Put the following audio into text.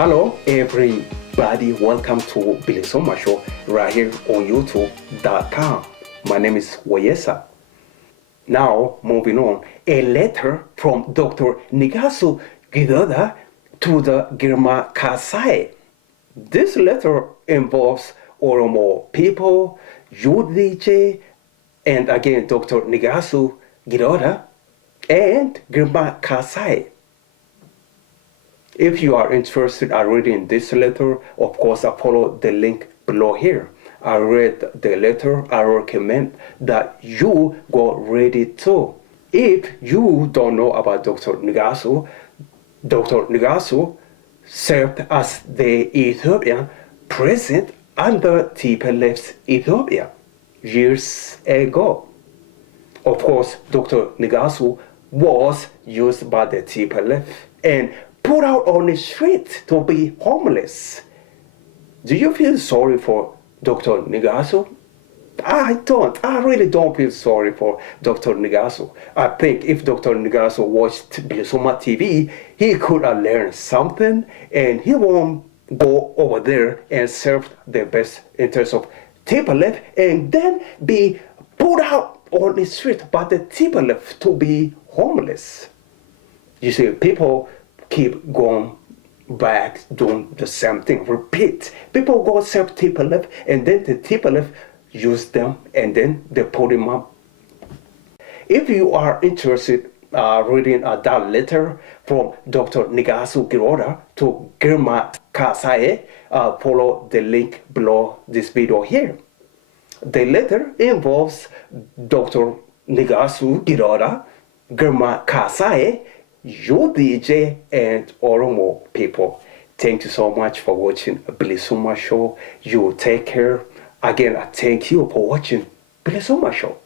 Hello everybody, welcome to Bilisummaashow right here on YouTube.com. My name is Wayesa. Now moving on, a letter from DR.Negaso to the Girma Kasai. This letter involves Oromo people, Wolde-Giorgis, and again DR.Negaso and Girma Kasai. If you are interested in reading this letter, of course, I follow the link below here. I read the letter. I recommend that you go read it too. If you don't know about DR.Negaso, DR.Negaso served as the Ethiopian president under TPLF's Ethiopia years ago. Of course, DR.Negaso was used by the TPLF and put out on the street to be homeless. Do you feel sorry for DR.Negaso? I don't. I really don't feel sorry for DR.Negaso. I think if DR.Negaso watched Bilisumma TV, he could have learned something and he won't go over there and serve the best interest of TPLF and then be put out on the street by the TPLF to be homeless. You see, people keep going back doing the same thing, repeat. People go serve TPLF and then the TPLF use them and then they put them up. If you are interested reading that letter from DR.Negaso to Girma Kasai, follow the link below this video here. The letter involves DR.Negaso Girma Kasai, Wolde-Giorgis, and Oromo people. Thank you so much for watching Bilisummaashow. You take care. Again, I thank you for watching Bilisummaashow.